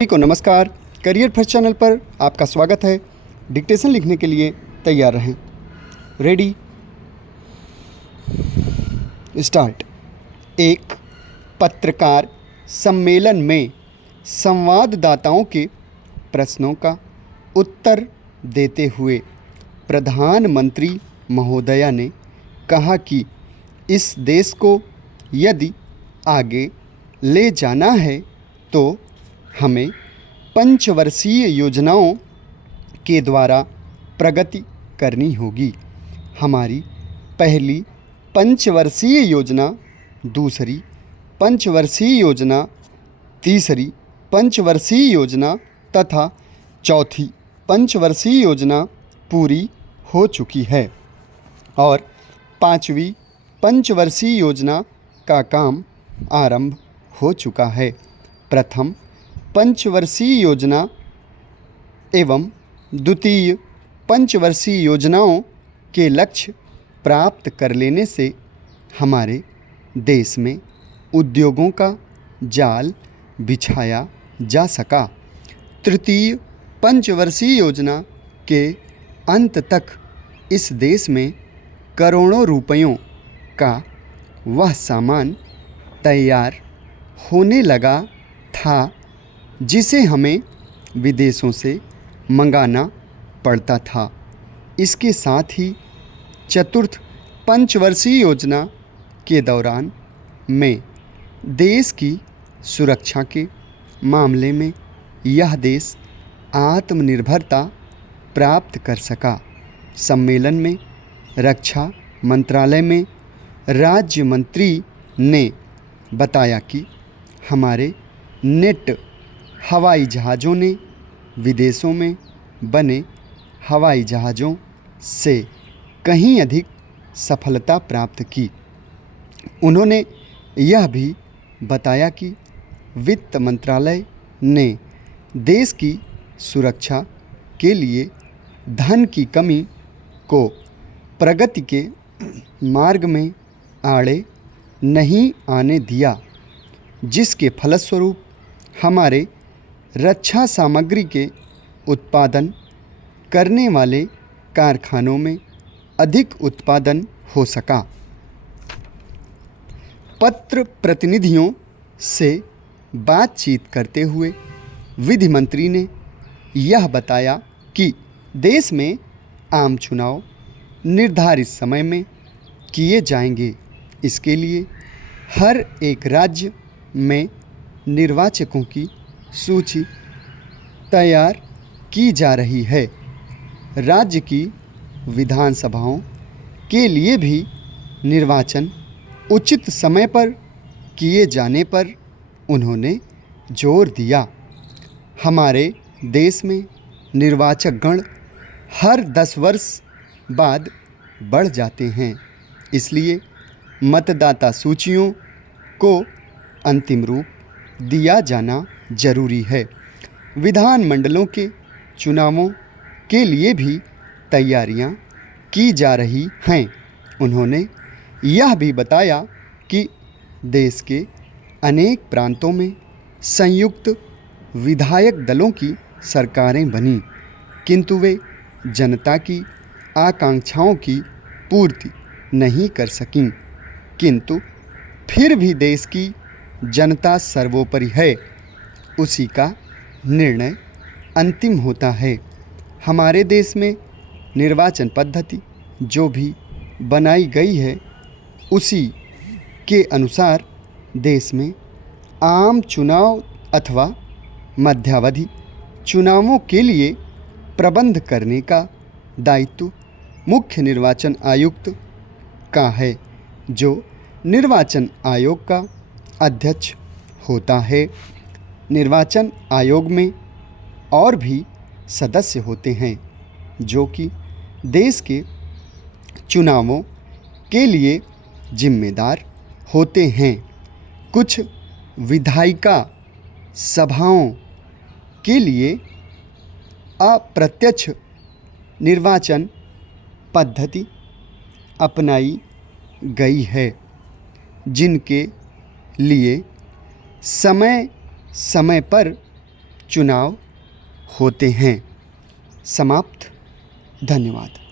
सभी को नमस्कार। करियर फर्स्ट चैनल पर आपका स्वागत है। डिक्टेशन लिखने के लिए तैयार रहें। Ready, start. एक पत्रकार सम्मेलन में संवाददाताओं के प्रश्नों का उत्तर देते हुए प्रधानमंत्री महोदया ने कहा कि इस देश को यदि आगे ले जाना है तो हमें पंचवर्षीय योजनाओं के द्वारा प्रगति करनी होगी। हमारी पहली पंचवर्षीय योजना, दूसरी पंचवर्षीय योजना, तीसरी पंचवर्षीय योजना तथा चौथी पंचवर्षीय योजना पूरी हो चुकी है और पांचवी पंचवर्षीय योजना का काम आरंभ हो चुका है। प्रथम पंचवर्षीय योजना एवं द्वितीय पंचवर्षीय योजनाओं के लक्ष्य प्राप्त कर लेने से हमारे देश में उद्योगों का जाल बिछाया जा सका। तृतीय पंचवर्षीय योजना के अंत तक इस देश में करोड़ों रुपयों का वह सामान तैयार होने लगा था जिसे हमें विदेशों से मंगाना पड़ता था। इसके साथ ही चतुर्थ पंचवर्षीय योजना के दौरान में देश की सुरक्षा के मामले में यह देश आत्मनिर्भरता प्राप्त कर सका। सम्मेलन में रक्षा मंत्रालय में राज्य मंत्री ने बताया कि हमारे नेट हवाई जहाज़ों ने विदेशों में बने हवाई जहाज़ों से कहीं अधिक सफलता प्राप्त की। उन्होंने यह भी बताया कि वित्त मंत्रालय ने देश की सुरक्षा के लिए धन की कमी को प्रगति के मार्ग में आड़े नहीं आने दिया, जिसके फलस्वरूप हमारे रक्षा सामग्री के उत्पादन करने वाले कारखानों में अधिक उत्पादन हो सका। पत्र प्रतिनिधियों से बातचीत करते हुए विधि मंत्री ने यह बताया कि देश में आम चुनाव निर्धारित समय में किए जाएंगे। इसके लिए हर एक राज्य में निर्वाचकों की सूची तैयार की जा रही है। राज्य की विधानसभाओं के लिए भी निर्वाचन उचित समय पर किए जाने पर उन्होंने जोर दिया। हमारे देश में निर्वाचक गण हर 10 वर्ष बाद बढ़ जाते हैं, इसलिए मतदाता सूचियों को अंतिम रूप दिया जाना जरूरी है। विधानमंडलों के चुनावों के लिए भी तैयारियां की जा रही हैं। उन्होंने यह भी बताया कि देश के अनेक प्रांतों में संयुक्त विधायक दलों की सरकारें बनी, किंतु वे जनता की आकांक्षाओं की पूर्ति नहीं कर सकीं। किंतु फिर भी देश की जनता सर्वोपरि है, उसी का निर्णय अंतिम होता है। हमारे देश में निर्वाचन पद्धति जो भी बनाई गई है उसी के अनुसार देश में आम चुनाव अथवा मध्यावधि चुनावों के लिए प्रबंध करने का दायित्व मुख्य निर्वाचन आयुक्त का है, जो निर्वाचन आयोग का अध्यक्ष होता है। निर्वाचन आयोग में और भी सदस्य होते हैं जो कि देश के चुनावों के लिए जिम्मेदार होते हैं। कुछ विधायिका सभाओं के लिए अप्रत्यक्ष निर्वाचन पद्धति अपनाई गई है, जिनके लिए समय समय पर चुनाव होते हैं। समाप्त। धन्यवाद।